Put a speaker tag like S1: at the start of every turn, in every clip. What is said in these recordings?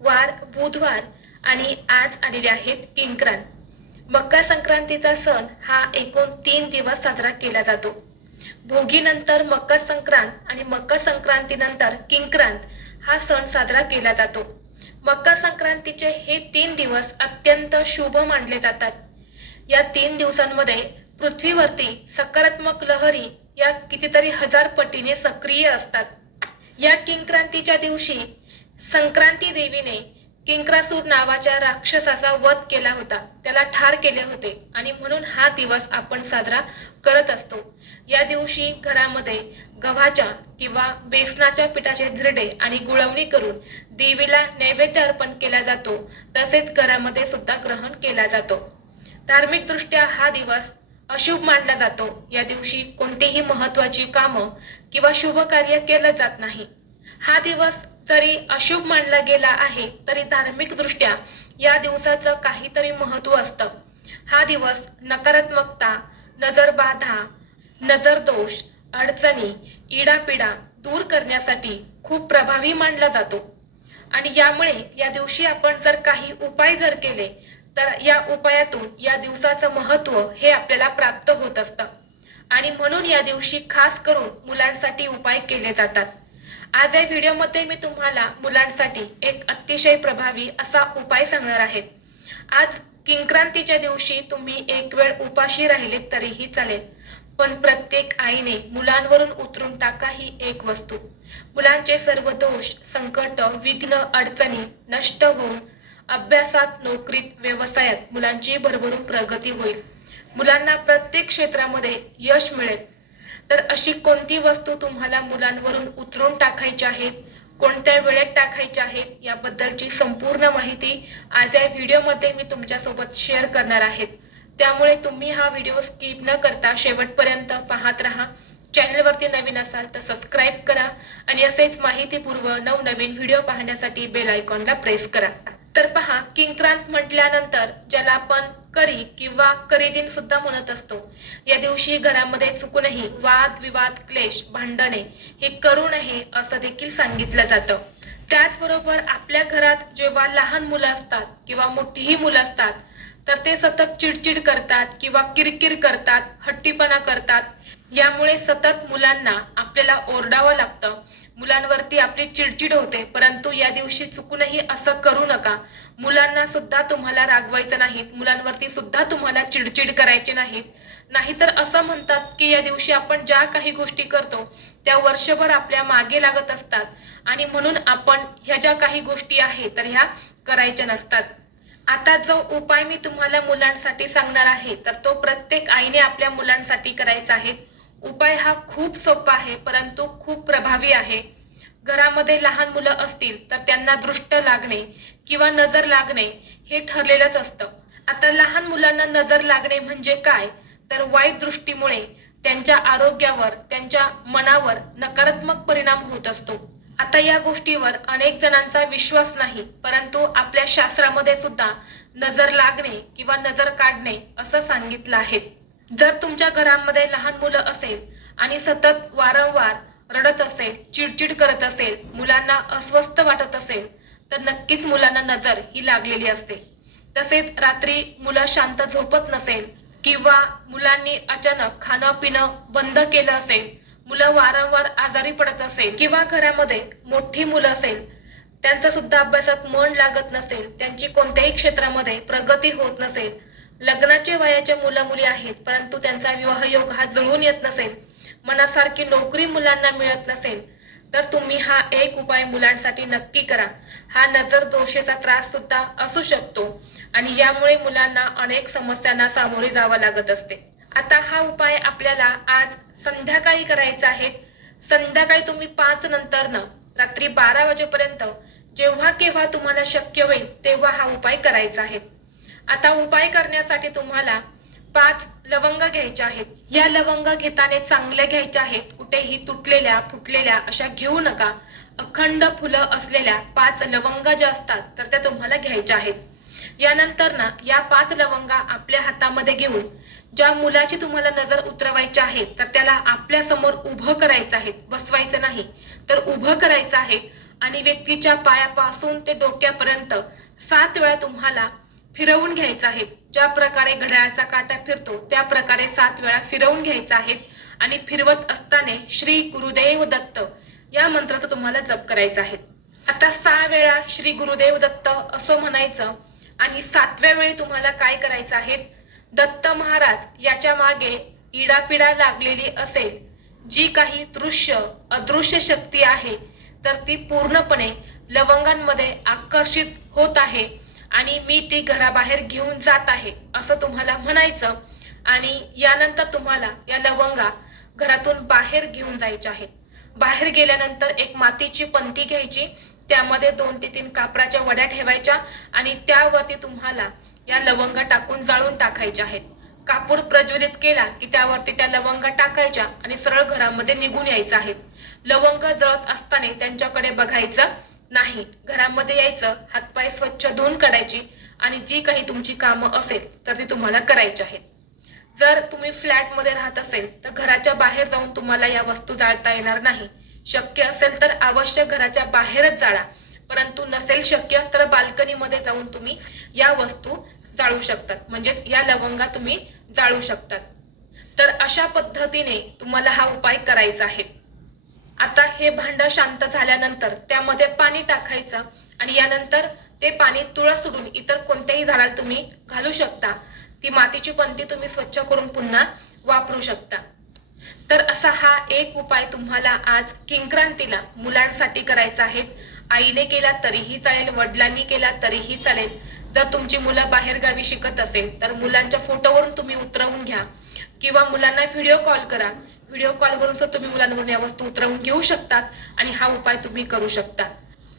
S1: वार बुधवार आणि आज आलेले आहेत किंक्रांत मकर संक्रांतीचा सण हा एकूण तीन दिवस साजरा केला जातो. भोगीनंतर मकर संक्रांत आणि मकर संक्रांतीनंतर किंक्रांत हा सण साजरा केला जातो. मकर संक्रांतीचे हे तीन दिवस अत्यंत शुभ मानले जातात. या तीन दिवसांमध्ये पृथ्वीवरती सकारात्मक लहरी या कितीतरी हजार पटीने सक्रिय असतात. या किंक्रांतीच्या दिवशी संक्रांती देवीने किंक्रासूर नावाच्या राक्षसाचा वध केला होता. त्याला ठार केले होते आणि म्हणून हा दिवस आपण साजरा करत असतो. या दिवशी घरामध्ये गव्हाच्या किंवा बेसनाच्या पिठाचे धिरडे आणि गुळवणी करून देवीला नैवेद्य अर्पण केला जातो. तसेच घरामध्ये सुद्धा ग्रहण केला जातो. धार्मिक दृष्ट्या हा दिवस अशुभ मानला जातो. या दिवशी कोणतेही महत्वाची कामं किंवा शुभ कार्य केलं जात नाही. हा दिवस जरी अशुभ मानला गेला आहे तरी धार्मिक दृष्ट्या या दिवसाचं काहीतरी महत्त्व असतं. हा दिवस नकारात्मकता नजर बाधा नजर दोष अडचणी इडापिडा दूर करण्यासाठी खूप प्रभावी मानला जातो. आणि यामुळे या दिवशी आपण जर काही उपाय जर केले तर या उपायातून या दिवसाचं महत्त्व हे आपल्याला प्राप्त होत असतं. आणि म्हणून या दिवशी खास करून मुलांसाठी उपाय केले जातात. आज या व्हिडिओमध्ये मी तुम्हाला मुलांसाठी एक अतिशय प्रभावी असा उपाय सांगणार आहे. आज किंक्रांतीच्या दिवशी तुम्ही एक वेळ उपाशी राहिलेत तरीही चालेल पण प्रत्येक आईने मुलांवरून उतरून टाका ही एक वस्तू. मुलांचे सर्व दोष संकट विघ्न अडचणी नष्ट होऊन अभ्यासात नोकरीत व्यवसायात मुलांची भरभरून प्रगती होईल. मुलांना प्रत्येक क्षेत्रामध्ये यश मिळेल. तर अशी कोणती वस्तू तुम्हाला मुलांवरून उतरून टाकायची आहेत कोणत्या वेळेत टाकायच्या आहेत याबद्दलची संपूर्ण माहिती आज या व्हिडिओमध्ये मी तुमच्यासोबत शेअर करणार आहेत. त्यामुळे तुम्ही हा व्हिडिओ स्किप न करता शेवटपर्यंत पाहत राहा. चॅनलवरती नवीन असाल तर सबस्क्राईब करा आणि असेच माहितीपूर्व नवनवीन व्हिडिओ पाहण्यासाठी बेल आयकॉनला प्रेस करा. तर पहा किंक्रांत म्हटल्यानंतर ज्याला आपण करी किंवा करीदिन सुद्धा म्हणत असतो. या दिवशी घरामध्ये चुकूनही वाद विवाद क्लेश भांडणे हे करू नये असं देखील सांगितलं जातं. त्याचबरोबर आपल्या घरात जेव्हा लहान मुलं असतात किंवा मोठीही मुलं असतात तर ते सतत चिडचिड करतात किंवा किरकिर करतात हट्टीपणा करतात. यामुळे सतत मुलांना आपल्याला ओरडावं लागतं. मुलांवरती आपली चिडचिड होते परंतु या दिवशी चुकूनही असं करू नका. मुलांना सुद्धा तुम्हाला रागवायचं नाहीत मुलांवरती सुद्धा तुम्हाला चिडचिड करायची नाहीत. नाहीतर असं म्हणतात की या दिवशी आपण ज्या काही गोष्टी करतो त्या वर्षभर आपल्या मागे लागत असतात. आणि म्हणून आपण ह्या ज्या काही गोष्टी आहेत तर ह्या करायच्या नसतात. आता जो उपाय मी तुम्हाला मुलांसाठी सांगणार आहे तर तो प्रत्येक आईने आपल्या मुलांसाठी करायचा आहे. उपाय हा खूप सोपा आहे परंतु खूप प्रभावी आहे. घरामध्ये लहान मुलं असतील तर त्यांना दृष्ट लागणे किंवा नजर लागणे हे ठरलेलंच असतं. आता लहान मुलांना नजर लागणे म्हणजे काय? तर वाईट दृष्टीमुळे त्यांच्या आरोग्यावर त्यांच्या मनावर नकारात्मक परिणाम होत असतो. आता या गोष्टीवर अनेक जणांचा विश्वास नाही परंतु आपल्या शास्त्रामध्ये सुद्धा नजर लागणे किंवा नजर काढणे असं सांगितलं आहे. जर तुमच्या घरामध्ये लहान मुलं असेल आणि सतत वारंवार रडत असेल चिडचिड करत असेल मुलांना अस्वस्थ वाटत असेल तर नक्कीच मुलांना नजर ही लागलेली असते. तसेच रात्री मुलं शांत झोपत नसेल किंवा मुलांनी अचानक खाणं पिणं बंद केलं असेल मुलं वारंवार आजारी पडत असेल किंवा घरामध्ये मोठी मुलं असेल त्यांचा सुद्धा अभ्यासात मन लागत नसेल त्यांची कोणत्याही क्षेत्रामध्ये प्रगती होत नसेल लग्नाचे वयाचे मुलं मुली आहेत परंतु त्यांचा विवाह योग हा जुळून येत नसेल मनासारखी नोकरी मुलांना मिळत नसेल तर तुम्ही हा एक उपाय मुलांसाठी नक्की करा. हा नजर दोषेचा त्रास सुद्धा असू शकतो आणि यामुळे मुलांना अनेक समस्यांना सामोरे जावं लागत असते. आता हा उपाय आपल्याला आज संध्याकाळी करायचा आहे. संध्याकाळी तुम्ही पाच नंतर न रात्री बारा वाजेपर्यंत जेव्हा केव्हा तुम्हाला शक्य होईल तेव्हा हा उपाय करायचा आहे. आता उपाय करण्यासाठी तुम्हाला पाच लवंग घ्यायच्या आहेत. या लवंग घेताना चांगल्या घ्यायच्या आहेत. कुठेही तुटलेल्या फुटलेल्या अशा घेऊ नका. अखंड फुलं असलेल्या पाच लवंगा ज्या असतात तर त्या तुम्हाला घ्यायच्या आहेत. यानंतर ना या पाच लवंगा आपल्या हातामध्ये घेऊन ज्या मुलाची तुम्हाला नजर उतरवायची आहे तर त्याला आपल्यासमोर उभं करायचं आहे बसवायचं नाही. तर उभं करायचं आहे आणि व्यक्तीच्या पायापासून ते डोक्यापर्यंत सात वेळा तुम्हाला फिरवून घ्यायचं आहे. ज्या प्रकारे घड्याळाचा काटा फिरतो त्या प्रकारे सात वेळा फिरवून घ्यायचा आहे आणि फिरवत असताना श्री गुरुदेव दत्त या मंत्राचा तुम्हाला जप करायचा आहे. आता सहा वेळा श्री गुरुदेव दत्त असं म्हणायचं आणि सातव्या वेळी तुम्हाला काय करायचं आहे? दत्त महाराज याच्या मागे इडापिडा लागलेली असेल जी काही दृश्य अदृश्य शक्ती आहे तर ती पूर्णपणे लवंगांमध्ये आकर्षित होत आहे आणि मी ती घराबाहेर घेऊन जात आहे असं तुम्हाला म्हणायचं. आणि यानंतर तुम्हाला या लवंगा घरातून बाहेर घेऊन जायच्या आहेत. बाहेर गेल्यानंतर एक मातीची पंती घ्यायची त्यामध्ये दोन ते तीन कापडाच्या वड्या ठेवायच्या आणि त्यावरती तुम्हाला या लवंगा टाकून जाळून टाकायच्या आहेत. कापूर प्रज्वलित केला की त्यावरती त्या लवंगा टाकायच्या आणि सरळ घरामध्ये निघून यायचं आहेत. लवंग जळत असताना त्यांच्याकडे बघायचं नाही. घरामध्ये यायचं हातपाय स्वच्छ धुवून काढायची आणि जी काही तुमची कामं असेल तर ती तुम्हाला करायची आहेत. जर तुम्ही फ्लॅटमध्ये राहत असेल तर घराच्या बाहेर जाऊन तुम्हाला या वस्तू जाळता येणार नाही. शक्य असेल तर अवश्य घराच्या बाहेरच जाळा परंतु नसेल शक्य तर बाल्कनीमध्ये जाऊन तुम्ही या वस्तू जाळू शकतात. म्हणजे या लवंगा तुम्ही जाळू शकतात. तर अशा पद्धतीने तुम्हाला हा उपाय करायचा आहे. आता हे भांड शांत झाल्यानंतर त्यामध्ये पाणी टाकायचं आणि यानंतर ते पाणी तुळस सोडून इतर कोणत्याही झाडाला तुम्ही घालू शकता. ती मातीची पंती तुम्ही स्वच्छ करून पुन्हा वापरू शकता. तर असा हा एक उपाय तुम्हाला आज किंक्रांतीला मुलांसाठी करायचा आहे. आईने केला तरीही चालेल वडिलांनी केला तरीही चालेल. जर तुमची मुलं बाहेरगावी शिकत असेल तर मुलांच्या फोटोवरून तुम्ही उतरवून घ्या. किंवा मुलांना व्हिडिओ कॉल करा. व्हिडिओ कॉलवरून तुम्ही मुलांवरून या वस्तू उतरवून घेऊ शकतात आणि हा उपाय तुम्ही करू शकता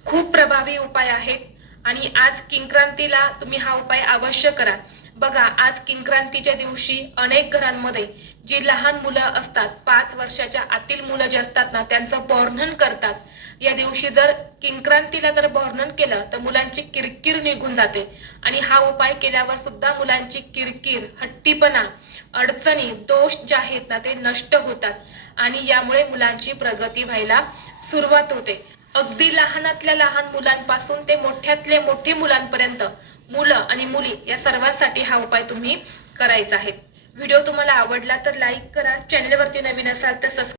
S1: खूप प्रभावी उपाय आहेत आणि आज किंक्रांतीला तुम्ही हा उपाय अवश्य करा. बघा आज किंक्रांतीच्या दिवशी अनेक घरांमध्ये जी लहान मुलं असतात पाच वर्षाच्या आतील मुलं जे असतात ना त्यांचं बर्णन करतात. या दिवशी जर किंक्रांतीला जर बर्णन केलं तर मुलांची किरकिर निघून जाते. आणि हा उपाय केल्यावर सुद्धा मुलांची किरकिर हट्टीपणा अडचणी दोष जे आहेत ना ते नष्ट होतात. आणि यामुळे मुलांची प्रगती व्हायला सुरुवात होते. अगदी लहानातल्या लहान मुलांपासून ते मोठ्यातले मोठे मुलांपर्यंत मुलं आणि मुली या सर्वांसाठी हा उपाय तुम्ही करायचा आहे. व्हिडिओ तुम्हाला आवडला तर लाईक करा. चॅनलवरती नवीन असाल तर सबस्क्राईब